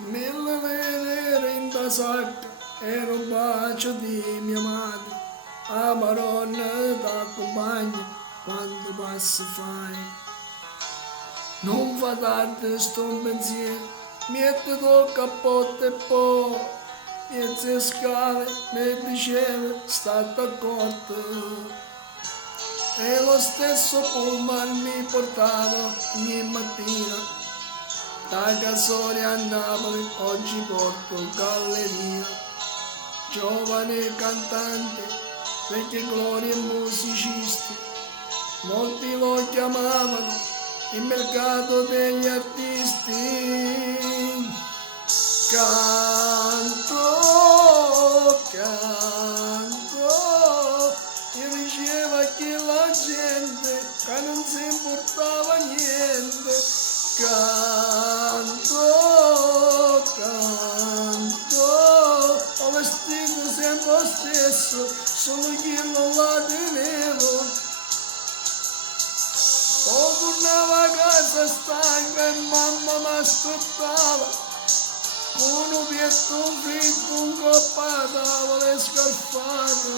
Mille vele in da sacca era un bacio di mia madre, a Maronna t'accompagna quando passi fai. Non fa tardi sto un pensiero, metti il cappotto e poi, mezze scale, mi diceva state accorto. E lo stesso pullman mi portava ogni mattina da Casoria a Napoli, oggi porto galleria. Giovane cantante, vecchie glorie e musicisti, molti lo chiamavano il mercato degli artisti. Canto, canto, e diceva che la gente che non si importava niente. Canto, canto, ho vestito sempre lo stesso, solo chi non la tenevo. Poi tornavo a casa stanca e mamma mi aspettava, un obietto fritto, un coppa a tavola e scarpate,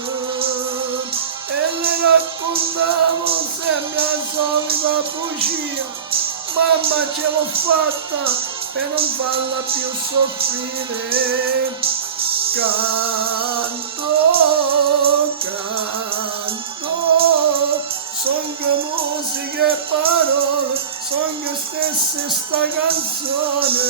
e le raccontavo sempre la solita bugia. Mamma ce l'ho fatta per non farla più soffrire. Canto, canto, son che musica e parole, son che stesse sta canzone.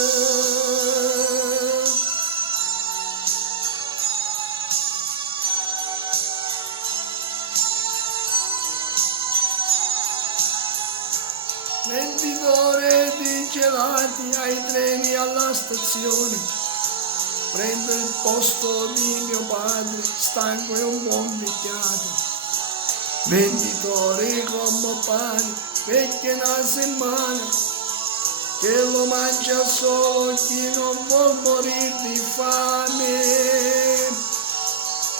Venditore di gelati ai treni alla stazione, prendo il posto di mio padre, stanco e un po' invecchiato. Venditore come pane, vecchia una settimana, che lo mangia solo chi non vuol morire di fame.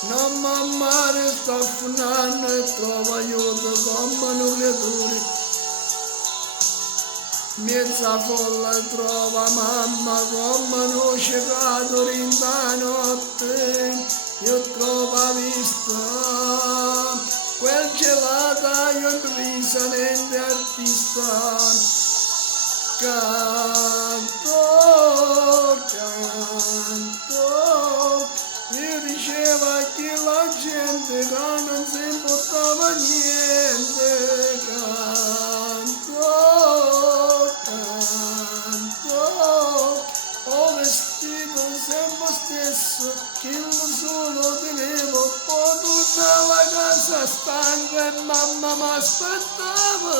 Non m'amare sta affannando e trova aiuto come un creatore. Mezza folla trova mamma come non c'è caduto in da notte, io trovo vista quel gelata io improvvisamente artista. Canto, canto, mi diceva che la gente che non si importava niente. Canto, ho vestito sempre stesso, che non solo tenevo, poi tornavo a casa stanco e mamma mi aspettava,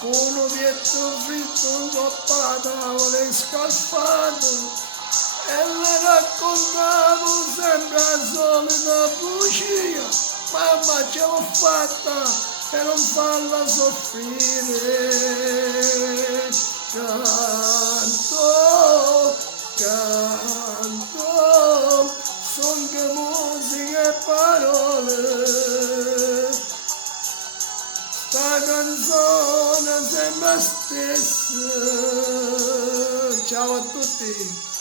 con un obietto fritto, un coppa a tavola e scalfato, e le raccontavo sempre la solita bugia. Mamma ce l'ho fatta per non farla soffrire. Canto, canto, son che musica e parole, sta canzone sempre stessa. Ciao a tutti.